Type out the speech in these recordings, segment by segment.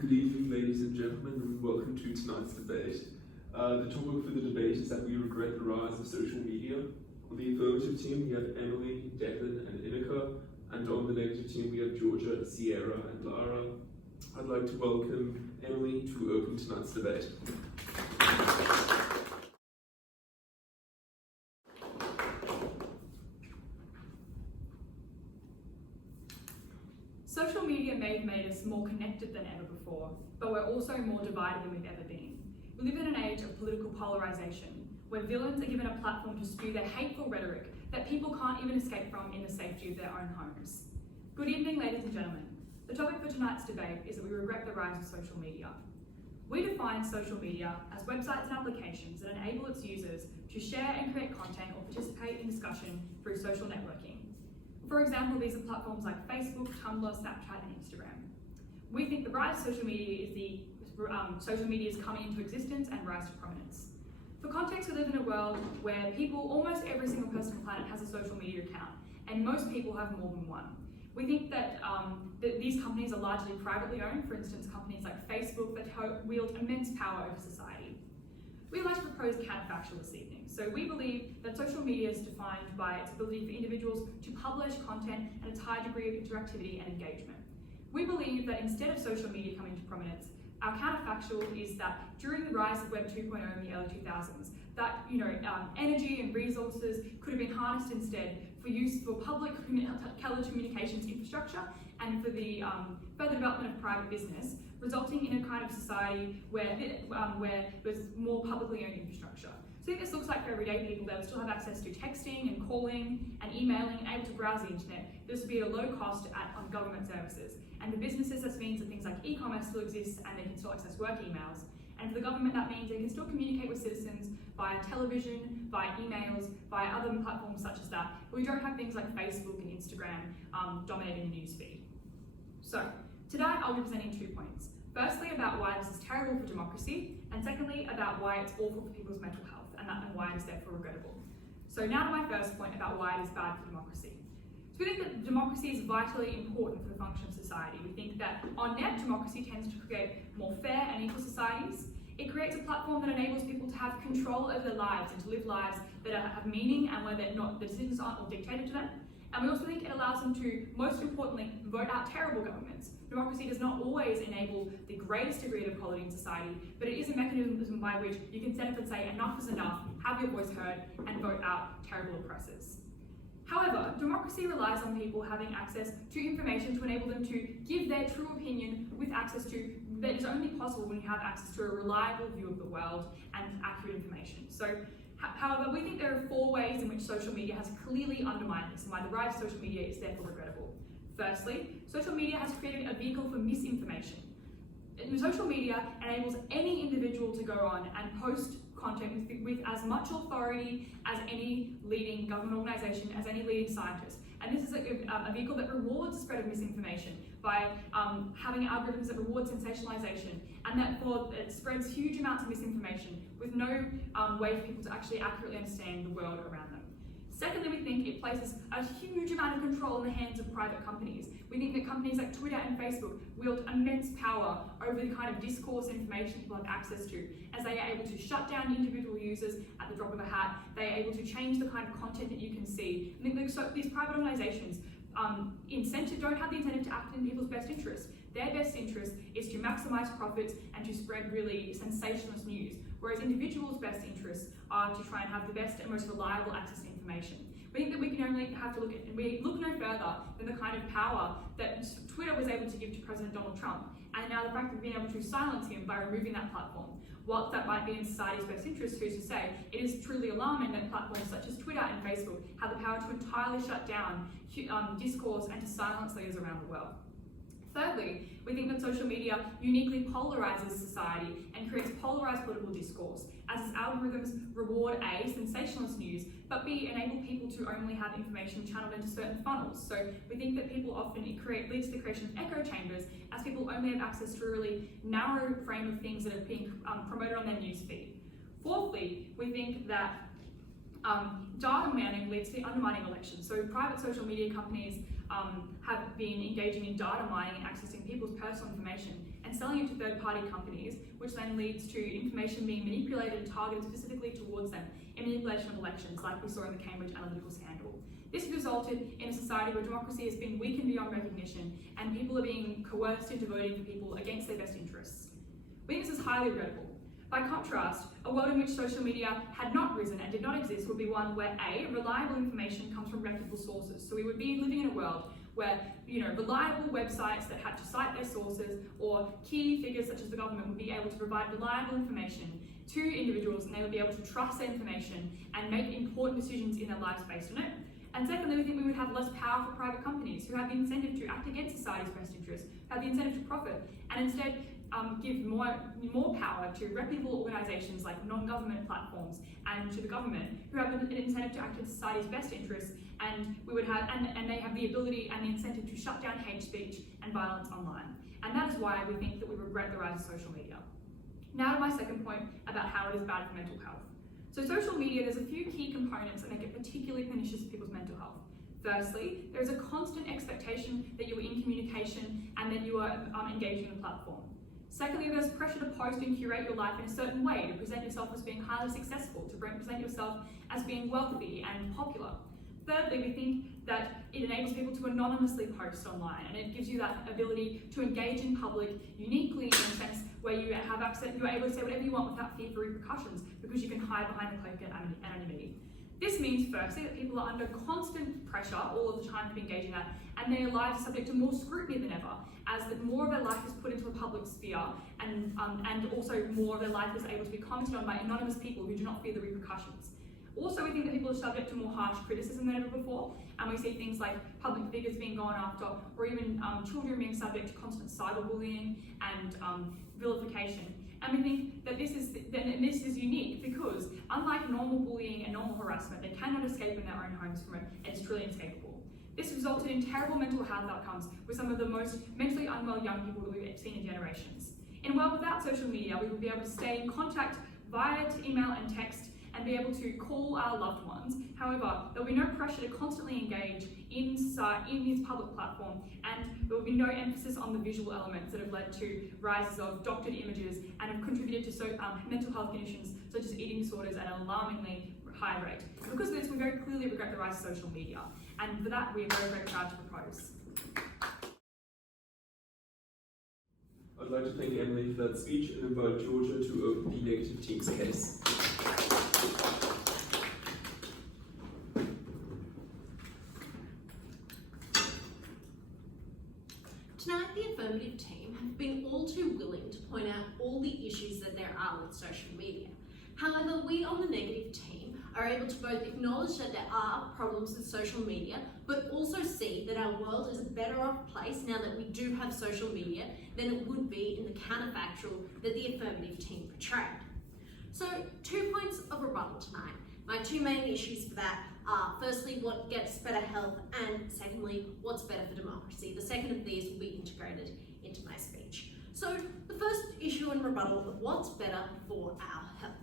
Good evening, ladies and gentlemen, and welcome to tonight's debate. The topic for the debate is that we regret the rise of social media. On the affirmative team, we have Emily, Declan, and Inika, and on the negative team, we have Georgia, Sierra, and Lara. I'd like to welcome Emily to open tonight's debate. Social media may have made us more connected than ever before, but we're also more divided than we've ever been. We live in an age of political polarisation, where villains are given a platform to spew their hateful rhetoric that people can't even escape from in the safety of their own homes. Good evening, ladies and gentlemen. The topic for tonight's debate is that we regret the rise of social media. We define social media as websites and applications that enable its users to share and create content or participate in discussion through social networking. For example, these are platforms like Facebook, Tumblr, Snapchat, and Instagram. We think the rise of social media is the social media's coming into existence and rise to prominence. For context, we live in a world where almost every single person on the planet has a social media account, and most people have more than one. We think that these companies are largely privately owned, for instance, companies like Facebook that wield immense power over society. We'd like to propose counter-factual this evening. So we believe that social media is defined by its ability for individuals to publish content and its high degree of interactivity and engagement. We believe that instead of social media coming to prominence, our counterfactual is that during the rise of Web 2.0 in the early 2000s, that energy and resources could have been harnessed instead for use for public telecommunications infrastructure and for the further development of private business, resulting in a kind of society where there's more publicly owned infrastructure. So I think this looks like for everyday people, they'll still have access to texting and calling and emailing and able to browse the internet. This would be at a low cost on government services. And for businesses, this means that things like e-commerce still exists and they can still access work emails. And for the government, that means they can still communicate with citizens via television, via emails, via other platforms such as that. But we don't have things like Facebook and Instagram dominating the newsfeed. So tonight I'll be presenting 2 points. Firstly, about why this is terrible for democracy, and secondly, about why it's awful for people's mental health and why it is therefore regrettable. So now to my first point about why it is bad for democracy. So we think that democracy is vitally important for the function of society. We think that on-net democracy tends to create more fair and equal societies. It creates a platform that enables people to have control over their lives and to live lives that have meaning and where the decisions aren't all dictated to them. And we also think it allows them to, most importantly, vote out terrible governments. Democracy does not always enable the greatest degree of equality in society, but it is a mechanism by which you can stand up and say enough is enough, have your voice heard, and vote out terrible oppressors. However, democracy relies on people having access to information to enable them to give their true opinion with access to that is only possible when you have access to a reliable view of the world and accurate information. So, however, we think there are 4 ways in which social media has clearly undermined this and why the rise of social media is therefore regrettable. Firstly, social media has created a vehicle for misinformation. Social media enables any individual to go on and post content with as much authority as any leading government organisation, as any leading scientist. And this is a vehicle that rewards the spread of misinformation by having algorithms that reward sensationalization, and therefore it spreads huge amounts of misinformation with no way for people to actually accurately understand the world around them. Secondly, we think it places a huge amount of control in the hands of private companies. We think that companies like Twitter and Facebook wield immense power over the kind of discourse and information people have access to, as they are able to shut down individual users at the drop of a hat. They are able to change the kind of content that you can see. I think so these private organisations don't have the incentive to act in people's best interest. Their best interest is to maximise profits and to spread really sensationalist news, whereas individuals' best interests are to try and have the best and most reliable access to information. We think that we can only have to we look no further than the kind of power that Twitter was able to give to President Donald Trump, and now the fact of being able to silence him by removing that platform. Whilst that might be in society's best interest, who's to say, it is truly alarming that platforms such as Twitter and Facebook have the power to entirely shut down discourse and to silence leaders around the world. Thirdly, we think that social media uniquely polarizes society and creates polarized political discourse, as its algorithms reward A, sensationalist news, but B, enable people to only have information channeled into certain funnels. So we think that people often leads to the creation of echo chambers, as people only have access to a really narrow frame of things that are being promoted on their newsfeed. Fourthly, we think that data mining leads to undermining elections. So private social media companies have been engaging in data mining and accessing people's personal information and selling it to third-party companies, which then leads to information being manipulated and targeted specifically towards them in manipulation of elections, like we saw in the Cambridge Analytica scandal. This resulted in a society where democracy has been weakened beyond recognition and people are being coerced into voting for people against their best interests. We think this is highly regrettable. By contrast, a world in which social media had not risen and did not exist would be one where A, reliable information comes from reputable sources. So we would be living in a world where, reliable websites that had to cite their sources or key figures such as the government would be able to provide reliable information to individuals, and they would be able to trust their information and make important decisions in their lives based on it. And secondly, we think we would have less power for private companies who have the incentive to act against society's best interests, who have the incentive to profit, and instead give more power to reputable organisations like non-government platforms and to the government, who have an incentive to act in society's best interests, and they have the ability and the incentive to shut down hate speech and violence online. And that is why we think that we regret the rise of social media. Now to my second point about how it is bad for mental health. So social media, there's a few key components that make it particularly pernicious for people's mental health. Firstly, there is a constant expectation that you are in communication and that you are engaging in the platform. Secondly, there's pressure to post and curate your life in a certain way, to present yourself as being highly successful, to present yourself as being wealthy and popular. Thirdly, we think that it enables people to anonymously post online, and it gives you that ability to engage in public uniquely in a sense where you have access, you're able to say whatever you want without fear for repercussions because you can hide behind the cloak of anonymity. This means, firstly, that people are under constant pressure all of the time to be engaging in that, and their lives are subject to more scrutiny than ever, as that more of their life is put into a public sphere, and also more of their life is able to be commented on by anonymous people who do not fear the repercussions. Also, we think that people are subject to more harsh criticism than ever before, and we see things like public figures being gone after, or even children being subject to constant cyberbullying and vilification. And we think that this is unique because, unlike normal bullying and normal harassment, they cannot escape in their own homes from it, and it's truly inescapable. This resulted in terrible mental health outcomes with some of the most mentally unwell young people that we've seen in generations. In a world without social media, we would be able to stay in contact via email and text and be able to call our loved ones. However, there will be no pressure to constantly engage in this public platform, and there will be no emphasis on the visual elements that have led to rises of doctored images and have contributed to mental health conditions such as eating disorders at an alarmingly high rate. Because of this, we very clearly regret the rise of social media, and for that, we are very, very proud to propose. I'd like to thank Emily for that speech and invite Georgia to open the negative team's case. Tonight, the affirmative team have been all too willing to point out all the issues that there are with social media. However, we on the negative team are able to both acknowledge that there are problems with social media, but also see that our world is a better off place now that we do have social media than it would be in the counterfactual that the affirmative team portrayed. So, 2 points of rebuttal tonight. My two main issues for that are, firstly, what gets better health, and secondly, what's better for democracy. The second of these will be integrated into my speech. So, the first issue and rebuttal of what's better for our health.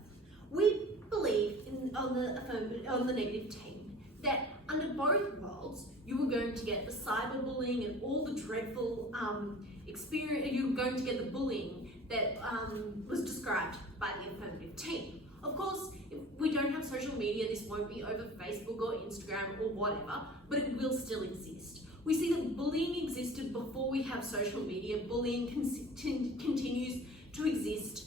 We believe on the negative team that under both worlds, you were going to get the cyberbullying and all the dreadful experience, you were going to get the bullying that was described by the affirmative team. Of course, if we don't have social media, this won't be over Facebook or Instagram or whatever, but it will still exist. We see that bullying existed before we have social media. Bullying continues to exist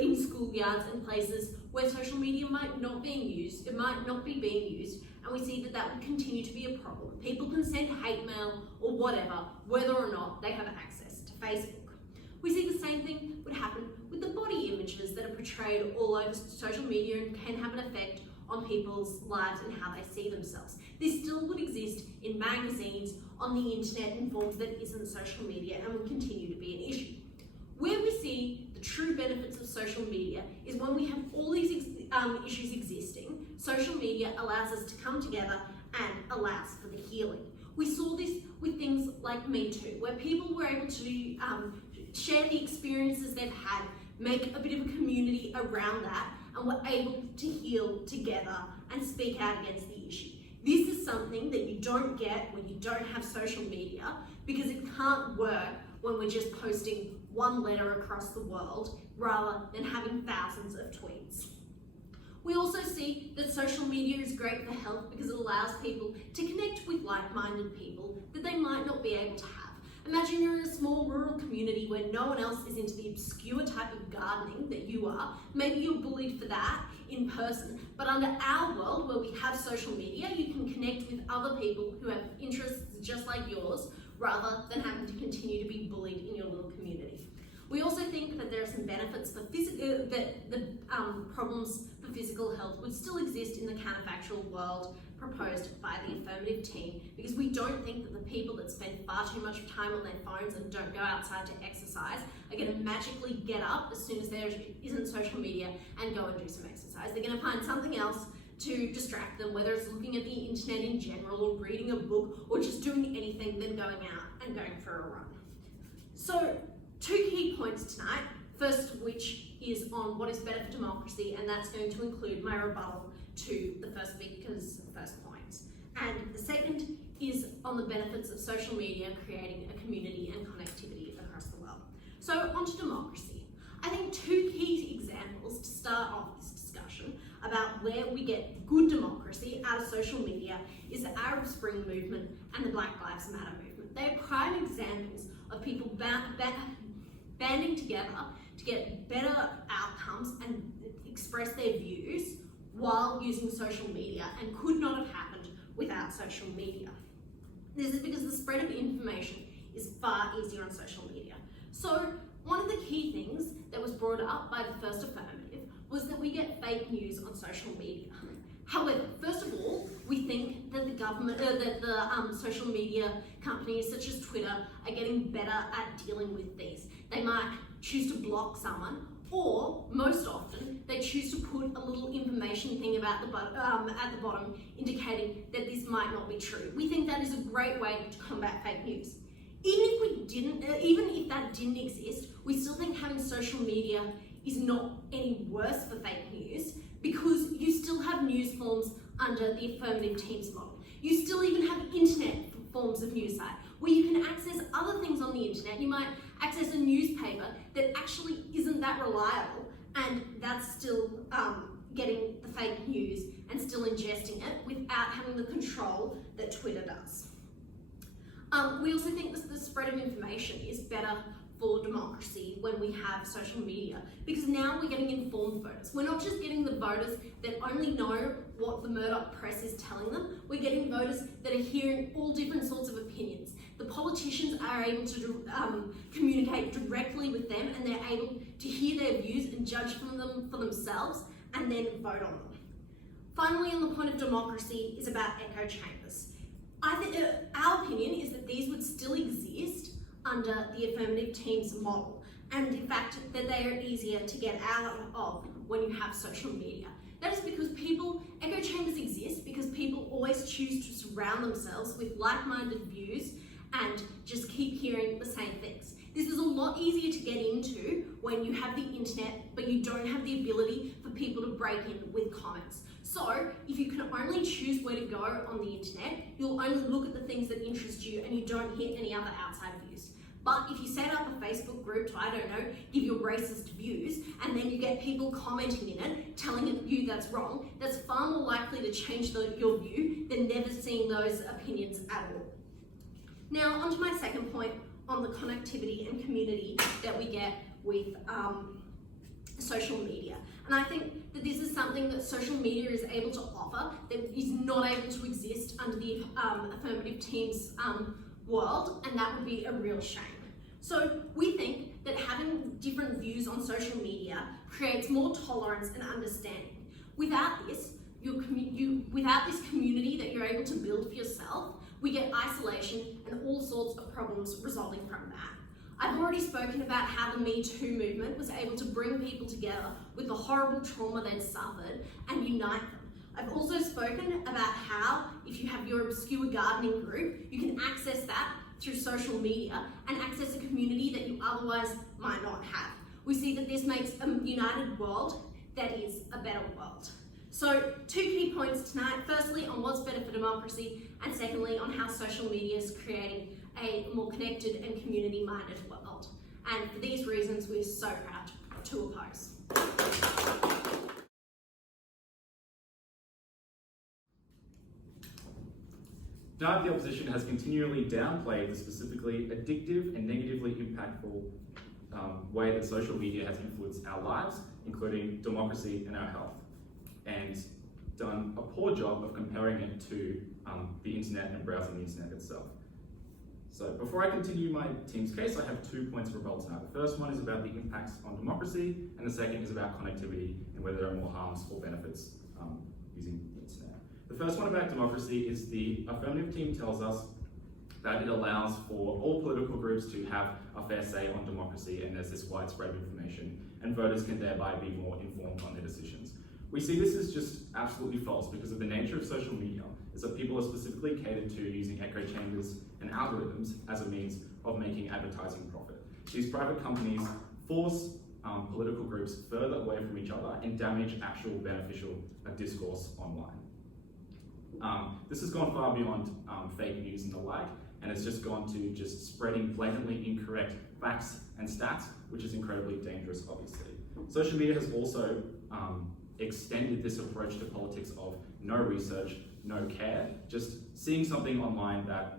in schoolyards and places where social media might not be being used, and we see that that will continue to be a problem. People can send hate mail or whatever, whether or not they have access to Facebook. We see the same thing would happen with the body images that are portrayed all over social media and can have an effect on people's lives and how they see themselves. This still would exist in magazines, on the internet, in forms that isn't social media, and will continue to be an issue. Where we see the true benefits of social media is when we have all these issues existing, social media allows us to come together and allows for the healing. We saw this with things like Me Too, where people were able to share the experiences they've had, make a bit of a community around that, and were able to heal together and speak out against the issue. This is something that you don't get when you don't have social media, because it can't work when we're just posting one letter across the world rather than having thousands of tweets. We also see that social media is great for health because it allows people to connect with like-minded people that they might not be able to have. Imagine you're in a small rural community where no one else is into the obscure type of gardening that you are. Maybe you're bullied for that in person, but under our world where we have social media, you can connect with other people who have interests just like yours rather than having to continue to be bullied in your little community. We also think that there are some benefits for problems for physical health would still exist in the counterfactual world proposed by the affirmative team, because we don't think that the people that spend far too much time on their phones and don't go outside to exercise are going to magically get up as soon as there isn't social media and go and do some exercise. They're going to find something else to distract them, whether it's looking at the internet in general or reading a book or just doing anything than going out and going for a run. So 2 key points tonight, first of which is on what is better for democracy, and that's going to include my rebuttal to the first speaker's first points. And the second is on the benefits of social media creating a community and connectivity across the world. So onto democracy. I think 2 key examples to start off this discussion about where we get good democracy out of social media is the Arab Spring movement and the Black Lives Matter movement. They are prime examples of people banding together to get better outcomes and express their views while using social media, and could not have happened without social media. This is because the spread of information is far easier on social media. So one of the key things that was brought up by the first affirmative was that we get fake news on social media. However, first of all, we think that the government, social media companies such as Twitter are getting better at dealing with these. They might choose to block someone, or most often they choose to put a little information thing about at the bottom indicating that this might not be true. We think that is a great way to combat fake news. Even if that didn't exist, we still think having social media is not any worse for fake news, because you still have news forms under the affirmative team's model. You still even have internet forms of news site where you can access other things on the internet. You might access a newspaper that actually isn't that reliable, and that's still getting the fake news and still ingesting it without having the control that Twitter does. We also think that the spread of information is better for democracy when we have social media, because now we're getting informed voters. We're not just getting the voters that only know what the Murdoch press is telling them, we're getting voters that are hearing all different sorts of opinions. The politicians are able to communicate directly with them, and they're able to hear their views and judge from them for themselves and then vote on them. Finally, on the point of democracy is about echo chambers. I think our opinion is that these would still exist under the affirmative team's model, and in fact that they are easier to get out of when you have social media. That is because echo chambers exist because people always choose to surround themselves with like-minded views and just keep hearing the same things. This is a lot easier to get into when you have the internet, but you don't have the ability for people to break in with comments. So if you can only choose where to go on the internet, you'll only look at the things that interest you and you don't hear any other outside views. But if you set up a Facebook group to, I don't know, give your racist views, and then you get people commenting in it, telling you that's wrong, that's far more likely to change your view than never seeing those opinions at all. Now, onto my second point on the connectivity and community that we get with social media. And I think that this is something that social media is able to offer that is not able to exist under the affirmative team's world, and that would be a real shame. So we think that having different views on social media creates more tolerance and understanding. Without this, without this community that you're able to build for yourself, we get isolation and all sorts of problems resulting from that. I've already spoken about how the Me Too movement was able to bring people together with the horrible trauma they'd suffered and unite them. I've also spoken about how if you have your obscure gardening group, you can access that through social media and access a community that you otherwise might not have. We see that this makes a united world that is a better world. So 2 key points tonight. Firstly, on what's better for democracy, and secondly, on how social media is creating a more connected and community-minded world. And for these reasons, we're so proud to oppose. Tonight, the opposition has continually downplayed the specifically addictive and negatively impactful way that social media has influenced our lives, including democracy and our health, and done a poor job of comparing it to the internet and browsing the internet itself. So before I continue my team's case, I have 2 points of rebuttal tonight. The first one is about the impacts on democracy, and the second is about connectivity and whether there are more harms or benefits using the internet. The first one about democracy is the affirmative team tells us that it allows for all political groups to have a fair say on democracy, and there's this widespread information, and voters can thereby be more informed on their decisions. We see this as just absolutely false because of the nature of social media, is that people are specifically catered to using echo chambers and algorithms as a means of making advertising profit. These private companies force political groups further away from each other and damage actual beneficial discourse online. This has gone far beyond fake news and the like, and it's just gone to just spreading blatantly incorrect facts and stats, which is incredibly dangerous, obviously. Social media has also extended this approach to politics of no research, no care, just seeing something online that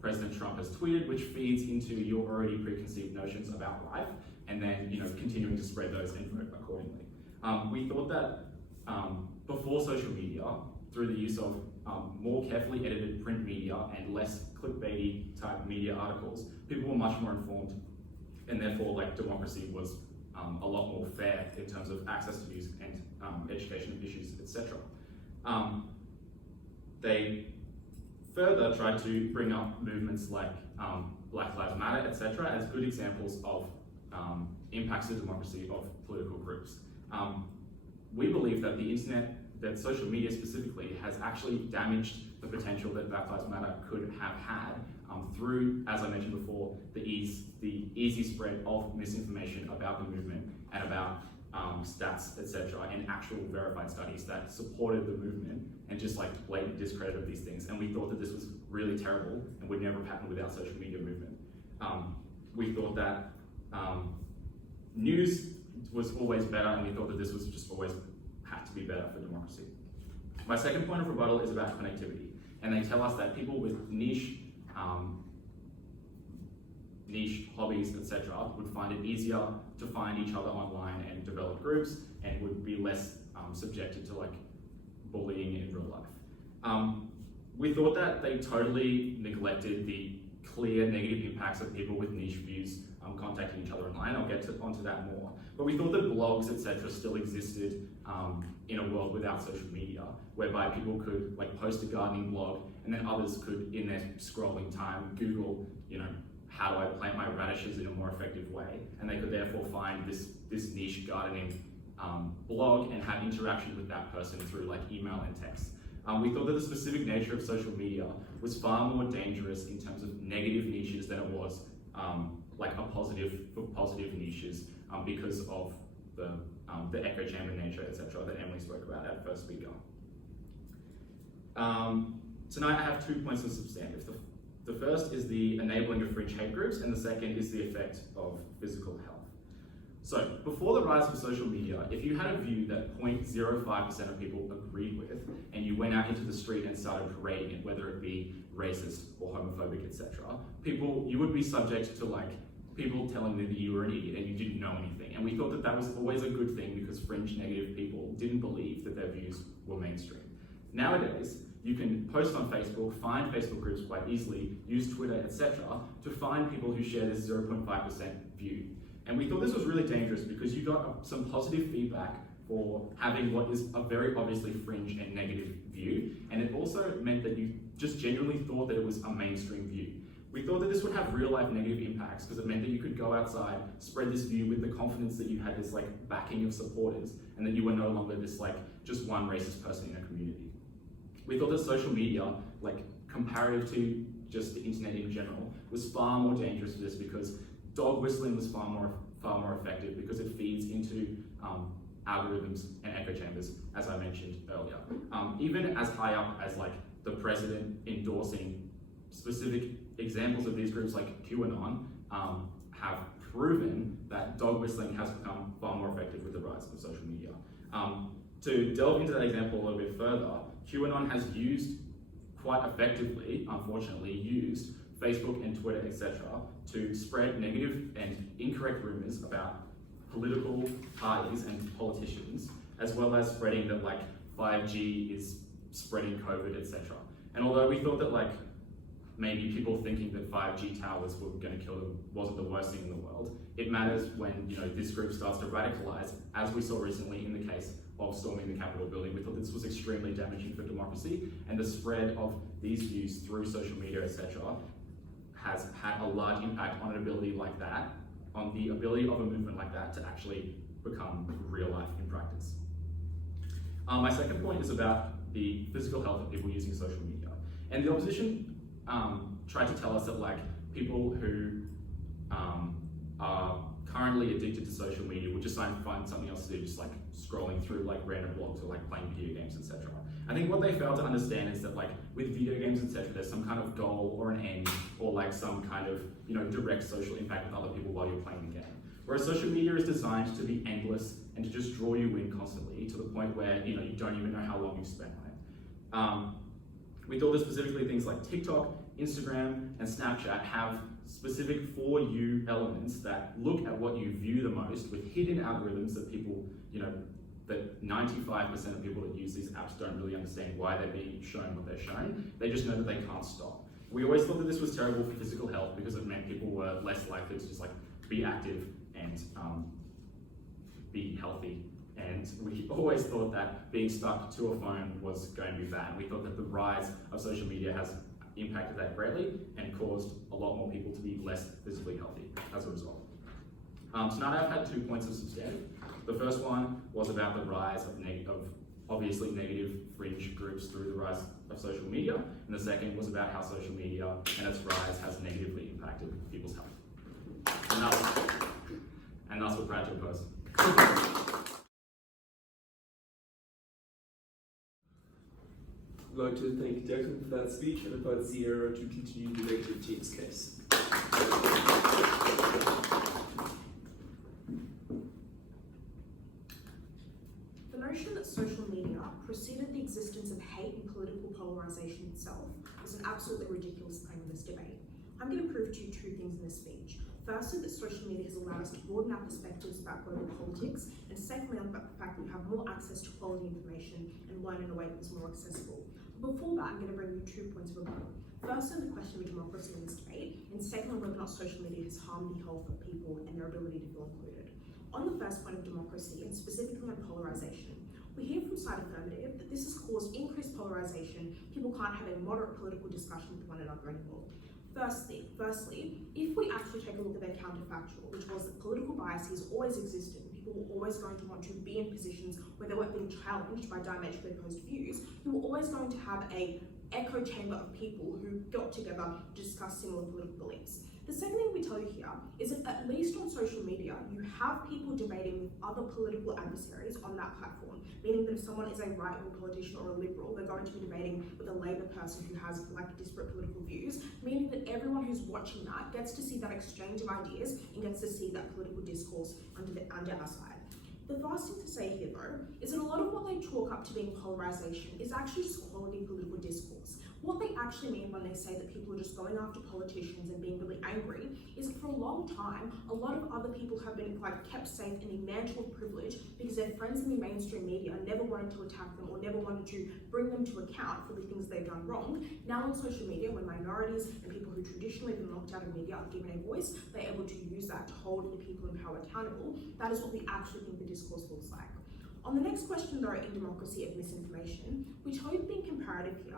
President Trump has tweeted, which feeds into your already preconceived notions about life, and then continuing to spread those and vote accordingly. We thought that before social media, through the use of more carefully edited print media and less clickbaity type media articles, people were much more informed, and therefore democracy was a lot more fair in terms of access to news and education of issues, etc. They further tried to bring up movements like Black Lives Matter, etc., as good examples of impacts to democracy of political groups. We believe that the internet, that social media specifically, has actually damaged the potential that Black Lives Matter could have had through, as I mentioned before, the easy spread of misinformation about the movement and about stats, etc., and actual verified studies that supported the movement, and just blatant discredit of these things. And we thought that this was really terrible and would never have happened without social media movement. We thought that news was always better, and we thought that this was just always had to be better for democracy. My second point of rebuttal is about connectivity, and they tell us that people with niche hobbies, etc., would find it easier to find each other online and develop groups, and would be less subjected to bullying in real life. We thought that they totally neglected the clear negative impacts of people with niche views contacting each other online. I'll get onto that more. But we thought that blogs, etc., still existed in a world without social media, whereby people could post a gardening blog, and then others could, in their scrolling time, Google, how do I plant my radishes in a more effective way? And they could therefore find this niche gardening blog and have interaction with that person through email and text. We thought that the specific nature of social media was far more dangerous in terms of negative niches than it was positive niches because of the echo chamber nature, etc., that Emily spoke about at first speaker. Tonight I have 2 points of substantive. The first is the enabling of fringe hate groups, and the second is the effect of physical health. So, before the rise of social media, if you had a view that 0.05% of people agreed with, and you went out into the street and started parading it, whether it be racist or homophobic, etc., you would be subject to people telling you that you were an idiot and you didn't know anything. And we thought that that was always a good thing because fringe negative people didn't believe that their views were mainstream. Nowadays, you can post on Facebook, find Facebook groups quite easily, use Twitter, etc., to find people who share this 0.5% view. And we thought this was really dangerous because you got some positive feedback for having what is a very obviously fringe and negative view, and it also meant that you just genuinely thought that it was a mainstream view. We thought that this would have real life negative impacts because it meant that you could go outside, spread this view with the confidence that you had this backing of supporters, and that you were no longer this just one racist person in a community. We thought that social media, comparative to just the internet in general, was far more dangerous for this because dog whistling was far more effective because it feeds into algorithms and echo chambers, as I mentioned earlier. Even as high up as like the president endorsing specific examples of these groups like QAnon have proven that dog whistling has become far more effective with the rise of social media. To delve into that example a little bit further, QAnon has used quite effectively, unfortunately, used Facebook and Twitter, etc., to spread negative and incorrect rumors about political parties and politicians, as well as spreading that like 5G is spreading COVID, etc. And although we thought that like maybe people thinking that 5G towers were going to kill them wasn't the worst thing in the world, it matters when this group starts to radicalize, as we saw recently in the case of storming the Capitol building. We thought this was extremely damaging for democracy, and the spread of these views through social media, etc., has had a large impact on an ability like that, on the ability of a movement like that to actually become real life in practice. My second point is about the physical health of people using social media. And the opposition tried to tell us that like people who are currently addicted to social media would just find something else to do, just like scrolling through like random blogs or like playing video games, etc. I think what they failed to understand is that like with video games, etc., there's some kind of goal or an end or like some kind of direct social impact with other people while you're playing the game. Whereas social media is designed to be endless and to just draw you in constantly to the point where you don't even know how long you've spent on it. We thought that specifically things like TikTok, Instagram, and Snapchat have specific for you elements that look at what you view the most with hidden algorithms that people, that 95% of people that use these apps don't really understand why they're being shown what they're shown. They just know that they can't stop. We always thought that this was terrible for physical health because it meant people were less likely to just like be active and be healthy. And we always thought that being stuck to a phone was going to be bad. And we thought that the rise of social media has impacted that greatly and caused a lot more people to be less physically healthy as a result. Tonight I've had 2 points of substantive. The first one was about the rise of obviously negative fringe groups through the rise of social media, and the second was about how social media and its rise has negatively impacted people's health. And that's what proud to oppose. I'd like to thank Declan for that speech and invite Sierra to continue the negative team's case. The notion that social media preceded the existence of hate and political polarisation itself is an absolutely ridiculous claim in this debate. I'm going to prove to you 2 things in this speech. Firstly, that social media has allowed us to broaden our perspectives about global politics, and secondly, about the fact that we have more access to quality information and learn in a way that is more accessible. But before that, I'm going to bring you 2 points of rebuttal. Firstly, the question of democracy in this debate, and secondly, whether or not social media has harmed the health of people and their ability to feel included. On the first point of democracy, and specifically on polarisation, we hear from side affirmative that this has caused increased polarisation. People can't have a moderate political discussion with one another anymore. Firstly, if we actually take a look at their counter-factual, which was that political bias has always existed, and people were always going to want to be in positions where they weren't being challenged by diametrically opposed views, you were always going to have an echo chamber of people who got together to discuss similar political beliefs. The second thing we tell you here is that at least on social media, you have people debating with other political adversaries on that platform, meaning that if someone is a right-wing politician or a liberal, they're going to be debating with a Labour person who has like disparate political views, meaning that everyone who's watching that gets to see that exchange of ideas and gets to see that political discourse under our side. The last thing to say here though, is that a lot of what they chalk up to being polarisation is actually just quality political discourse. What they actually mean when they say that people are just going after politicians and being really angry is that for a long time, a lot of other people have been kept safe in the mantle of privilege because their friends in the mainstream media never wanted to attack them or never wanted to bring them to account for the things they've done wrong. Now on social media, when minorities and people who traditionally have been locked out of media are given a voice, they're able to use that to hold the people in power accountable. That is what we actually think the discourse looks like. On the next question though, in democracy of misinformation, we tell you being comparative here.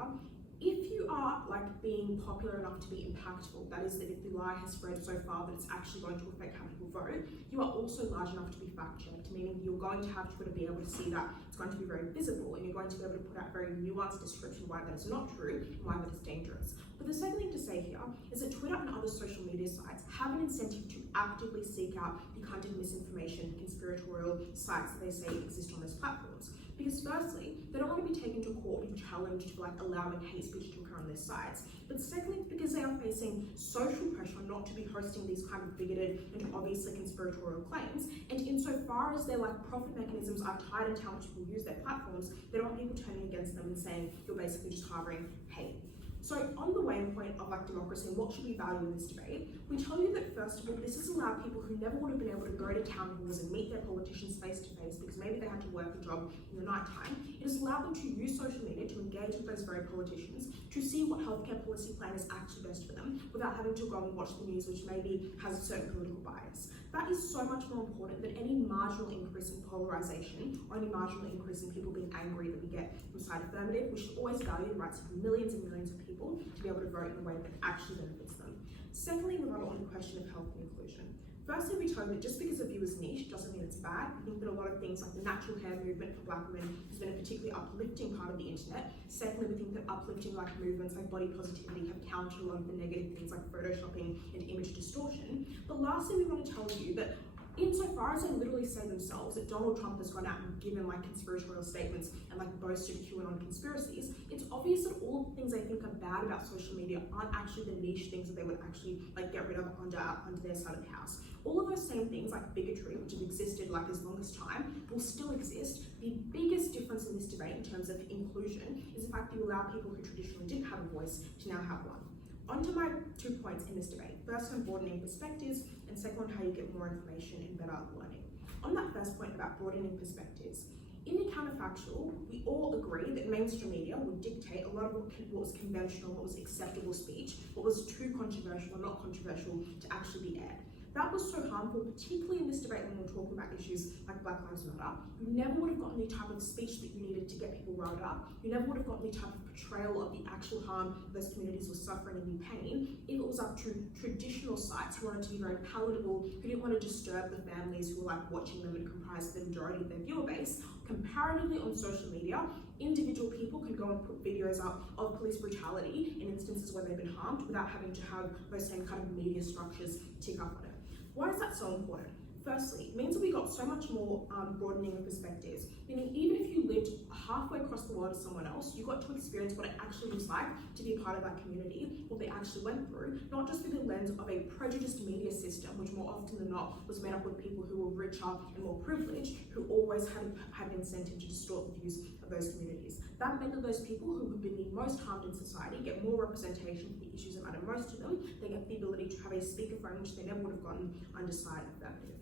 If you are being popular enough to be impactful, that is that if the lie has spread so far that it's actually going to affect how people vote, you are also large enough to be fact-checked, meaning you're going to have to be able to see that it's going to be very visible and you're going to be able to put out very nuanced description why that is not true and why that is dangerous. But the second thing to say here is that Twitter and other social media sites have an incentive to actively seek out the kind of misinformation, conspiratorial sites that they say exist on those platforms. Because firstly, they don't want to be taken to court and challenged for allowing hate speech to occur on their sites. But secondly, because they are facing social pressure not to be hosting these kind of bigoted and obviously conspiratorial claims. And insofar as their profit mechanisms are tied into how much people use their platforms, they don't want people turning against them and saying you're basically just harboring hate. So on the weighing point of democracy and what should we value in this debate, we tell you that first of all, this has allowed people who never would have been able to go to town halls and meet their politicians face to face because maybe they had to work a job in the night time. It has allowed them to use social media to engage with those very politicians, to see what healthcare policy plan is actually best for them without having to go and watch the news which maybe has a certain political bias. That is so much more important than any marginal increase in polarization or any marginal increase in people being angry that we get from side affirmative. We should always value the rights of millions and millions of people to be able to vote in a way that actually benefits them. Secondly, rebuttal on the question of health and inclusion. Firstly, we told that just because a view is niche doesn't mean it's bad. We think that a lot of things like the natural hair movement for Black women has been a particularly uplifting part of the internet. Secondly, we think that uplifting movements like body positivity have countered a lot of the negative things like photoshopping and image distortion. But lastly, we want to tell you that insofar as they literally say themselves that Donald Trump has gone out and given conspiratorial statements and boasted QAnon conspiracies, it's obvious that all the things they think are bad about social media aren't actually the niche things that they would actually get rid of under their side of the house. All of those same things like bigotry, which have existed as long as time, will still exist. The biggest difference in this debate in terms of inclusion is the fact that you allow people who traditionally didn't have a voice to now have one. On to my 2 points in this debate. First on broadening perspectives, and second on how you get more information and better learning. On that first point about broadening perspectives, in the counterfactual, we all agree that mainstream media would dictate a lot of what was conventional, what was acceptable speech, what was too controversial or not controversial to actually be aired. That was so harmful, particularly in this debate when we're talking about issues like Black Lives Matter. You never would have gotten the type of speech that you needed to get people riled up. You never would have gotten the type of portrayal of the actual harm those communities were suffering and in pain if it was up to traditional sites who wanted to be very palatable, who didn't want to disturb the families who were watching them and comprised the majority of their viewer base. Comparatively on social media, individual people can go and put videos up of police brutality in instances where they've been harmed without having to have those same kind of media structures tick up on it. Why is that so important? Firstly, it means that we got so much more broadening of perspectives, meaning even if you lived halfway across the world as someone else, you got to experience what it actually was like to be a part of that community, what they actually went through, not just through the lens of a prejudiced media system, which more often than not was made up with people who were richer and more privileged, who always had an incentive to distort the views of those communities. That meant that those people who have been the most harmed in society get more representation for the issues that matter most to them. They get the ability to have a speakerphone, which they never would have gotten under side affirmative.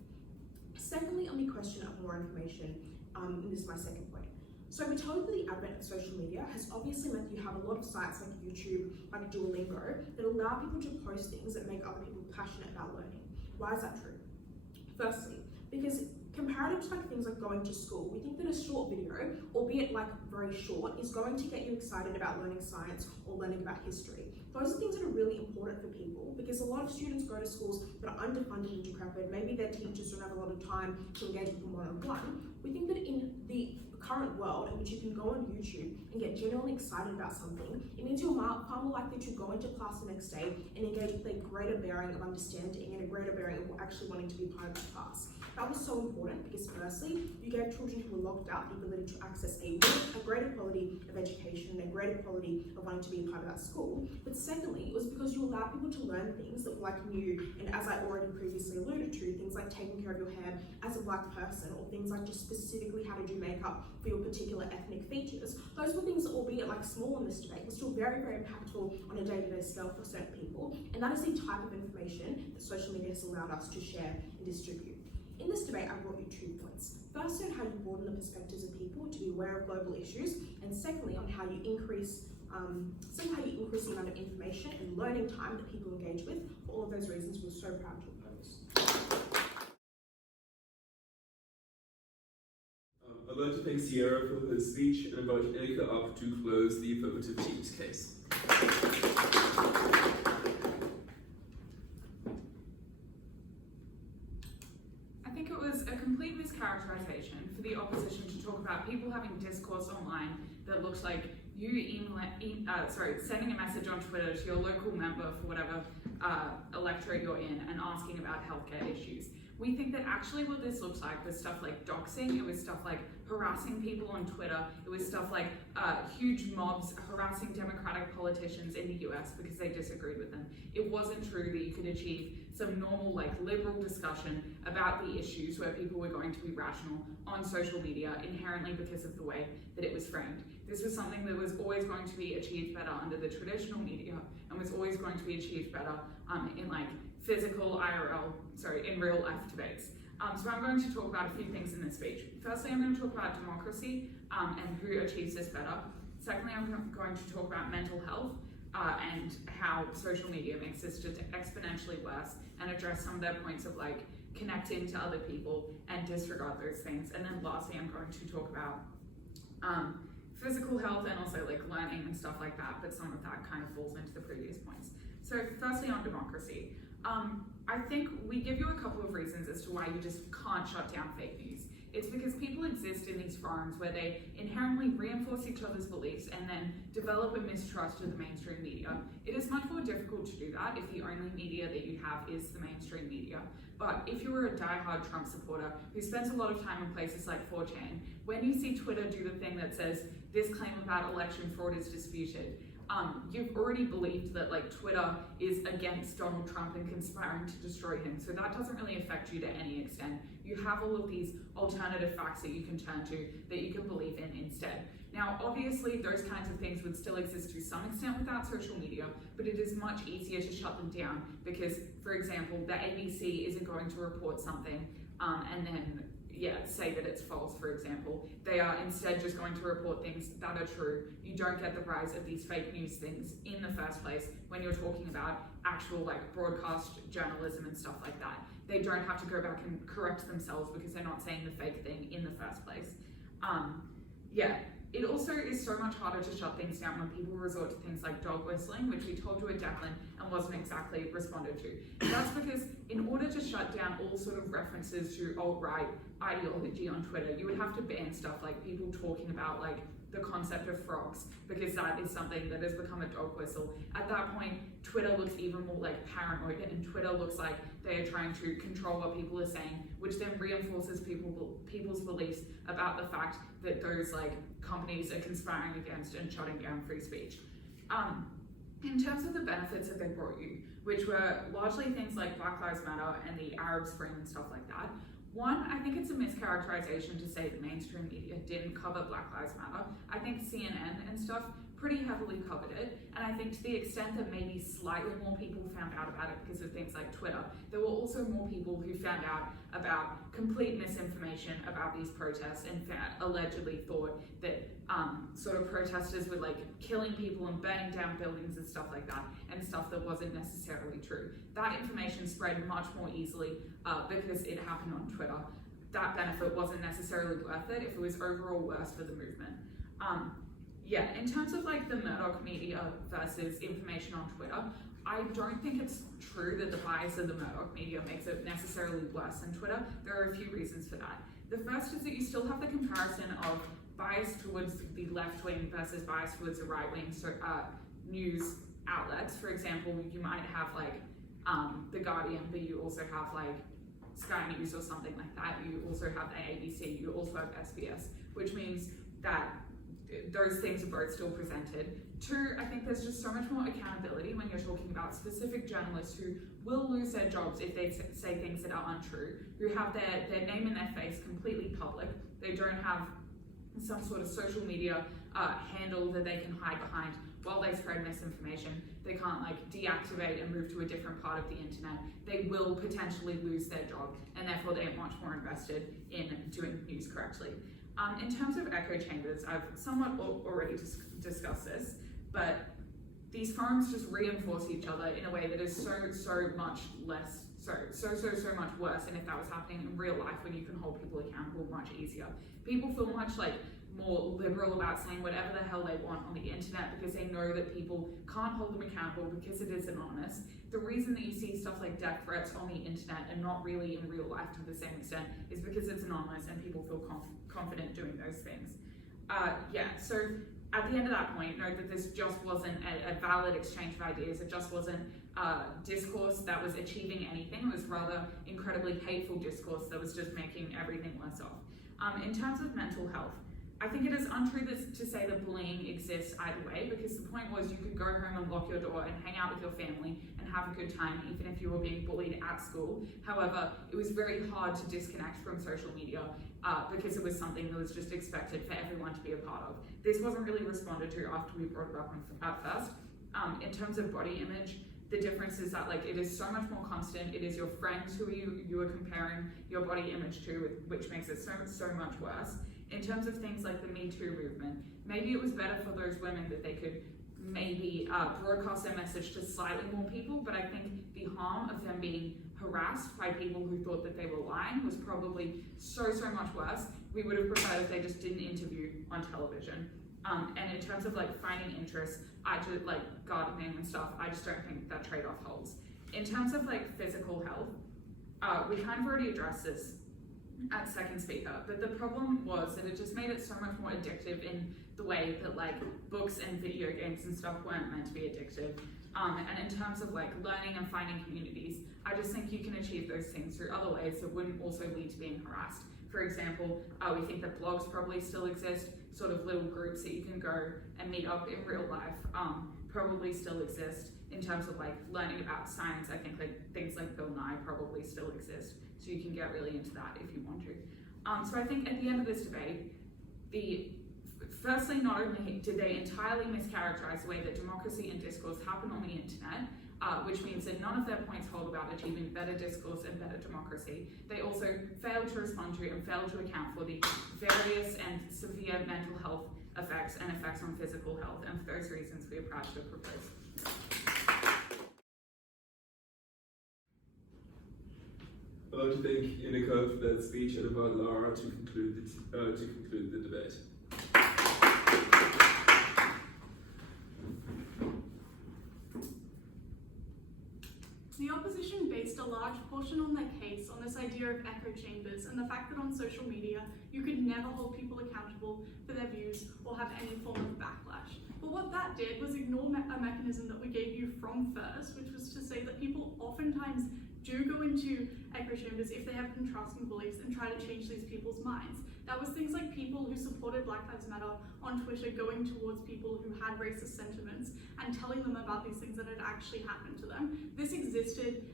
Secondly, on the question of more information, and this is my second point. So we told that the advent of social media has obviously meant you have a lot of sites like YouTube, like Duolingo, that allow people to post things that make other people passionate about learning. Why is that true? Firstly, because comparative to things like going to school, we think that a short video, albeit very short, is going to get you excited about learning science or learning about history. Those are things that are really important for people because a lot of students go to schools that are underfunded and decrepit. Maybe their teachers don't have a lot of time to engage with them one-on-one. We think that in the current world in which you can go on YouTube and get genuinely excited about something, it means you're far more likely to go into class the next day and engage with a greater bearing of understanding and a greater bearing of actually wanting to be part of the class. That was so important because firstly, you gave children who were locked out the ability to access a greater quality of education and a greater quality of wanting to be a part of that school. But secondly, it was because you allowed people to learn things that were new, and as I already previously alluded to, things like taking care of your hair as a Black person, or things like just specifically how to do makeup for your particular ethnic features. Those were things that, albeit small in this debate, were still very, very impactful on a day-to-day scale for certain people, and that is the type of information that social media has allowed us to share and distribute. In this debate, I brought you 2 points. First, on how you broaden the perspectives of people to be aware of global issues, and secondly, on how you increase the amount of information and learning time that people engage with. For all of those reasons, we're so proud to oppose. I'd like to thank Sierra for her speech and invite Erika up to close the affirmative team's case. I think it was a complete mischaracterization for the opposition to talk about people having discourse online that looks like you sending a message on Twitter to your local member for whatever electorate you're in and asking about healthcare issues. We think that actually what this looks like was stuff like doxing, it was stuff like harassing people on Twitter, it was stuff like huge mobs harassing Democratic politicians in the US because they disagreed with them. It wasn't true that you could achieve some normal, like, liberal discussion about the issues where people were going to be rational on social media inherently because of the way that it was framed. This was something that was always going to be achieved better under the traditional media and was always going to be achieved better in like physical in real life debates. So I'm going to talk about a few things in this speech. Firstly, I'm going to talk about democracy and who achieves this better. Secondly, I'm going to talk about mental health and how social media makes this just exponentially worse, and address some of their points of like connecting to other people and disregard those things. And then lastly, I'm going to talk about physical health and also like learning and stuff like that, but some of that kind of falls into the previous points. So firstly on democracy, I think we give you a couple of reasons as to why you just can't shut down fake news. It's because people exist in these forums where they inherently reinforce each other's beliefs and then develop a mistrust of the mainstream media. It is much more difficult to do that if the only media that you have is the mainstream media. But if you were a diehard Trump supporter who spends a lot of time in places like 4chan, when you see Twitter do the thing that says this claim about election fraud is disputed, you've already believed that like Twitter is against Donald Trump and conspiring to destroy him. So that doesn't really affect you to any extent. You have all of these alternative facts that you can turn to that you can believe in instead. Now, obviously, those kinds of things would still exist to some extent without social media, but it is much easier to shut them down because, for example, the ABC isn't going to report something and then say that it's false, for example. They are instead just going to report things that are true. You don't get the rise of these fake news things in the first place when you're talking about actual like broadcast journalism and stuff like that. They don't have to go back and correct themselves because they're not saying the fake thing in the first place. It also is so much harder to shut things down when people resort to things like dog whistling, which we told you at Declan and wasn't exactly responded to. That's because in order to shut down all sort of references to alt-right ideology on Twitter, you would have to ban stuff like people talking about like the concept of frogs, because that is something that has become a dog whistle. At that point, Twitter looks even more like paranoid, and Twitter looks like they are trying to control what people are saying, which then reinforces people's beliefs about the fact that those like companies are conspiring against and shutting down free speech. In terms of the benefits that they brought you, which were largely things like Black Lives Matter and the Arab Spring and stuff like that, one, I think it's a mischaracterization to say the mainstream media didn't cover Black Lives Matter. I think CNN and stuff pretty heavily covered it, and I think to the extent that maybe slightly more people found out about it because of things like Twitter, there were also more people who found out about complete misinformation about these protests and allegedly thought that sort of protesters were like killing people and burning down buildings and stuff like that, and stuff that wasn't necessarily true. That information spread much more easily because it happened on Twitter. That benefit wasn't necessarily worth it if it was overall worse for the movement. In terms of like the Murdoch media versus information on Twitter, I don't think it's true that the bias of the Murdoch media makes it necessarily worse than Twitter. There are a few reasons for that. The first is that you still have the comparison of bias towards the left wing versus bias towards the right wing news outlets. For example, you might have like The Guardian, but you also have like Sky News or something like that. You also have the ABC, you also have SBS, which means that those things are both still presented. Two, I think there's just so much more accountability when you're talking about specific journalists who will lose their jobs if they say things that are untrue, who have their name and their face completely public. They don't have some sort of social media handle that they can hide behind while they spread misinformation. They can't like deactivate and move to a different part of the internet. They will potentially lose their job, and therefore they're much more invested in doing news correctly. In terms of echo chambers, I've somewhat already discussed this, but these forums just reinforce each other in a way that is so much worse. And if that was happening in real life, when you can hold people accountable much easier, people feel much like more liberal about saying whatever the hell they want on the internet because they know that people can't hold them accountable because it is anonymous. The reason that you see stuff like death threats on the internet and not really in real life to the same extent is because it's anonymous and people feel confident doing those things. So at the end of that point, note that this just wasn't a valid exchange of ideas. It just wasn't discourse that was achieving anything. It was rather incredibly hateful discourse that was just making everything worse off. In terms of mental health, I think it is untrue to say that bullying exists either way, because the point was you could go home and lock your door and hang out with your family and have a good time, even if you were being bullied at school. However, it was very hard to disconnect from social media because it was something that was just expected for everyone to be a part of. This wasn't really responded to after we brought it up at first. In terms of body image, the difference is that it is so much more constant. It is your friends who you are comparing your body image to, which makes it so much worse. In terms of things like the Me Too movement, maybe it was better for those women that they could maybe broadcast their message to slightly more people, but I think the harm of them being harassed by people who thought that they were lying was probably so much worse. We would have preferred if they just didn't interview on television. And in terms of finding interest, I just gardening and stuff, I just don't think that trade-off holds. In terms of physical health, we kind of already addressed this at second speaker, but the problem was that it just made it so much more addictive in the way that books and video games and stuff weren't meant to be addictive. And in terms of learning and finding communities, I just think you can achieve those things through other ways that wouldn't also lead to being harassed. For example, we think that blogs probably still exist, sort of little groups that you can go and meet up in real life probably still exist. In terms of learning about science, I think things like Bill Nye probably still exist, so you can get really into that if you want to. So I think at the end of this debate, firstly, not only did they entirely mischaracterize the way that democracy and discourse happen on the internet, which means that none of their points hold about achieving better discourse and better democracy, they also failed to respond to and failed to account for the various and severe mental health effects and effects on physical health, and for those reasons we are proud to propose. I'd like to thank Inika for that speech and invite Lara to conclude the debate. The opposition based a large portion on their case on this idea of echo chambers and the fact that on social media you could never hold people accountable for their views or have any form of backlash. But what that did was ignore a mechanism that we gave you from first, which was to say that people oftentimes do go into echo chambers if they have contrasting beliefs and try to change these people's minds. That was things like people who supported Black Lives Matter on Twitter going towards people who had racist sentiments and telling them about these things that had actually happened to them. This existed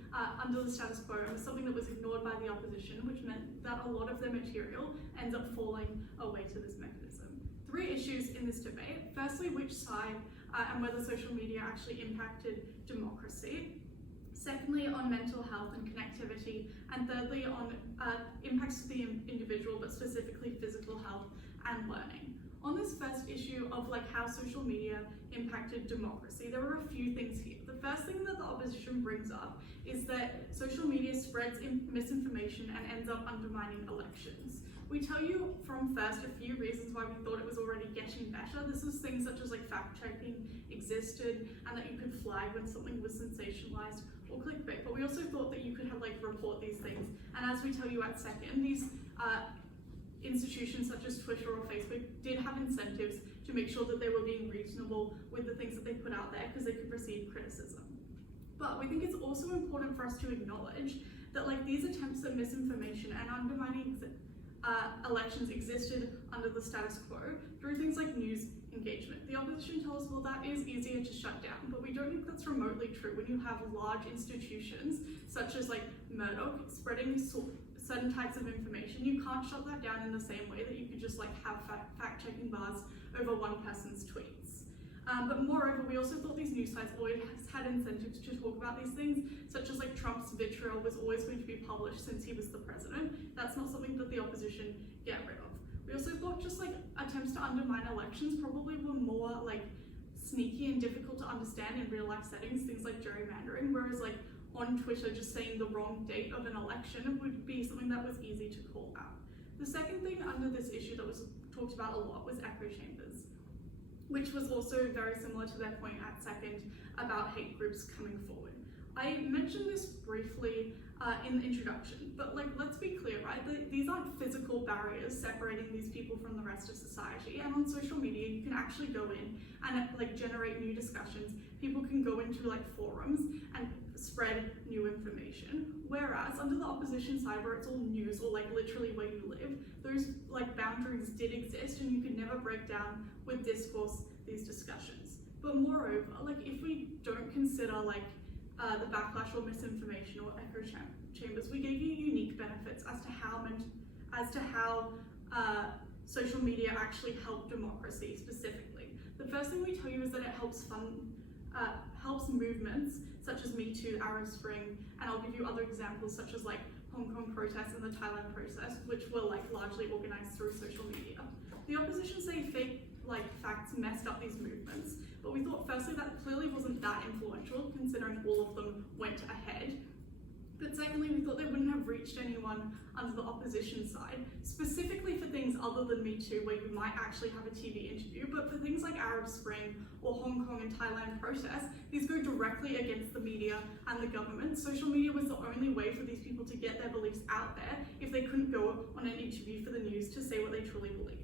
under the status quo and was something that was ignored by the opposition, which meant that a lot of their material ends up falling away to this mechanism. 3 issues in this debate. Firstly, which side and whether social media actually impacted democracy. Secondly, on mental health and connectivity, and thirdly, on impacts to the individual, but specifically physical health and learning. On this first issue of how social media impacted democracy, there are a few things here. The first thing that the opposition brings up is that social media spreads misinformation and ends up undermining elections. We tell you from first a few reasons why we thought it was already getting better. This was things such as fact-checking existed and that you could flag when something was sensationalized or clickbait, but we also thought that you could have report these things. And as we tell you at second, these institutions such as Twitter or Facebook did have incentives to make sure that they were being reasonable with the things that they put out there because they could receive criticism. But we think it's also important for us to acknowledge that these attempts at misinformation and undermining elections existed under the status quo through things like news engagement. The opposition tells us, well, that is easier to shut down, but we don't think that's remotely true when you have large institutions such as Murdoch spreading certain types of information. You can't shut that down in the same way that you could just have fact-checking bars over one person's tweets. But moreover, we also thought these news sites always had incentives to talk about these things, such as Trump's vitriol was always going to be published since he was the president. That's not something that the opposition get rid of. We also thought just attempts to undermine elections probably were more sneaky and difficult to understand in real life settings, things like gerrymandering, whereas on Twitter just saying the wrong date of an election would be something that was easy to call out. The second thing under this issue that was talked about a lot was echo chambers, which was also very similar to their point at second about hate groups coming forward. I mentioned this briefly in the introduction. But like, let's be clear, right? These aren't physical barriers separating these people from the rest of society. And on social media, you can actually go in and like generate new discussions. People can go into like forums and spread new information. Whereas under the opposition side, where it's all news or like literally where you live, those like boundaries did exist and you could never break down with discourse these discussions. But moreover, like if we don't consider like the backlash or misinformation or echo chambers, we gave you unique benefits as to how social media actually help democracy specifically. The first thing we tell you is that it helps movements such as Me Too, Arab Spring, and I'll give you other examples such as like Hong Kong protests and the Thailand protest, which were like largely organized through social media. The opposition say fake facts messed up these movements, but we thought firstly that clearly wasn't that influential considering all of them went ahead. But secondly, we thought they wouldn't have reached anyone under the opposition side, specifically for things other than Me Too, where you might actually have a TV interview, but for things like Arab Spring or Hong Kong and Thailand protests, these go directly against the media and the government. Social media was the only way for these people to get their beliefs out there if they couldn't go on an interview for the news to say what they truly believed.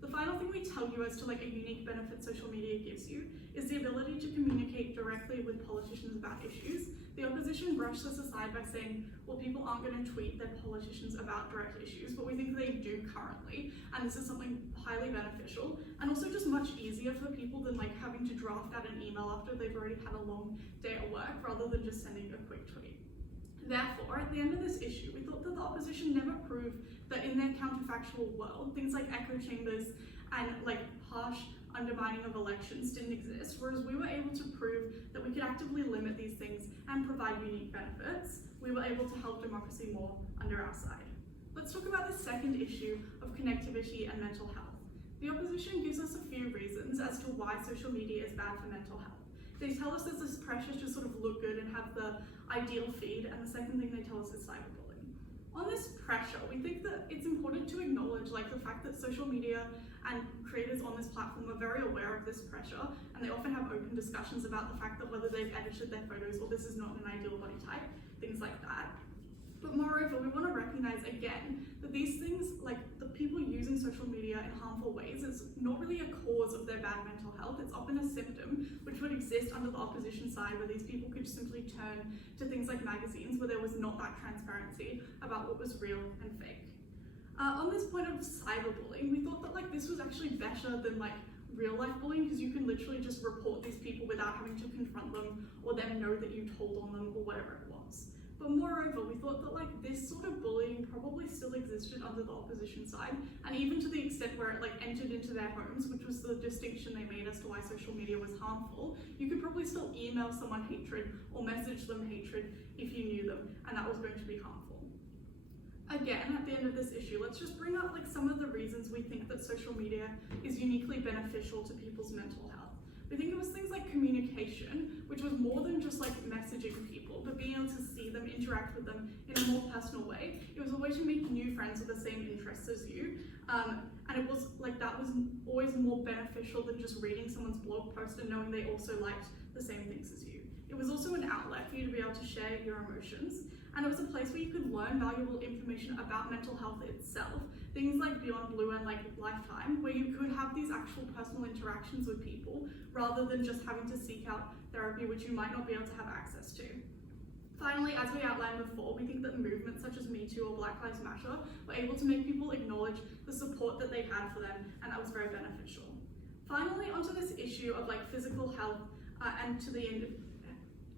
The final thing we tell you as to like a unique benefit social media gives you is the ability to communicate directly with politicians about issues. The opposition brushed this aside by saying, well, people aren't going to tweet their politicians about direct issues, but we think they do currently, and this is something highly beneficial, and also just much easier for people than like having to draft out an email after they've already had a long day at work, rather than just sending a quick tweet. Therefore, at the end of this issue, we thought that the opposition never proved that in their counterfactual world, things like echo chambers and like harsh undermining of elections didn't exist, whereas we were able to prove that we could actively limit these things and provide unique benefits. We were able to help democracy more under our side. Let's talk about the second issue of connectivity and mental health. The opposition gives us a few reasons as to why social media is bad for mental health. They tell us there's this pressure to sort of look good and have the ideal feed, and the second thing they tell us is cyberbullying. On this pressure, we think that it's important to acknowledge like the fact that social media and creators on this platform are very aware of this pressure, and they often have open discussions about the fact that whether they've edited their photos or this is not an ideal body type, things like that. But moreover, we want to recognize again that these things, like the people using social media in harmful ways, is not really a cause of their bad mental health. It's often a symptom which would exist under the opposition side, where these people could simply turn to things like magazines where there was not that transparency about what was real and fake. On this point of cyberbullying, we thought that like this was actually better than like real life bullying, because you can literally just report these people without having to confront them or them know that you told on them or whatever it was. But moreover, we thought that like this sort of bullying probably still existed under the opposition side, and even to the extent where it like entered into their homes, which was the distinction they made as to why social media was harmful. You could probably still email someone hatred or message them hatred if you knew them, and that was going to be harmful. Again, at the end of this issue, let's just bring up like some of the reasons we think that social media is uniquely beneficial to people's mental health. We think it was things like communication, which was more than just like messaging people, but being able to see them, interact with them in a more personal way. It was a way to make new friends with the same interests as you. And it was like, that was always more beneficial than just reading someone's blog post and knowing they also liked the same things as you. It was also an outlet for you to be able to share your emotions. And it was a place where you could learn valuable information about mental health itself. Things like Beyond Blue and like Lifetime, where you could have these actual personal interactions with people rather than just having to seek out therapy, which you might not be able to have access to. Finally, as we outlined before, we think that movements such as Me Too or Black Lives Matter were able to make people acknowledge the support that they had for them, and that was very beneficial. Finally, onto this issue of like physical health and to the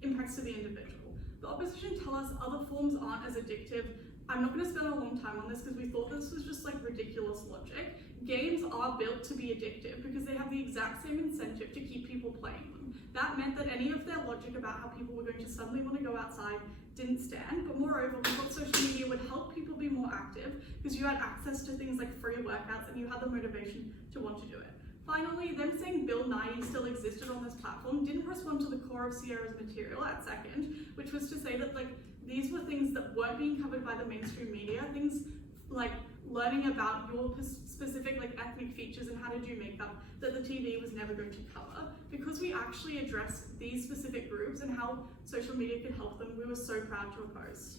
impacts to the individual. The opposition tell us other forms aren't as addictive. I'm not going to spend a long time on this because we thought this was just like ridiculous logic. Games are built to be addictive because they have the exact same incentive to keep people playing them. That meant that any of their logic about how people were going to suddenly want to go outside didn't stand, but moreover, we thought social media would help people be more active because you had access to things like free workouts and you had the motivation to want to do it. Finally, them saying Bill Nye still existed on this platform didn't respond to the core of Sierra's material at second, which was to say that like these were things that weren't being covered by the mainstream media, things like learning about your specific like ethnic features and how to do makeup that the TV was never going to cover. Because we actually addressed these specific groups and how social media could help them, we were so proud to oppose.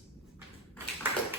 you.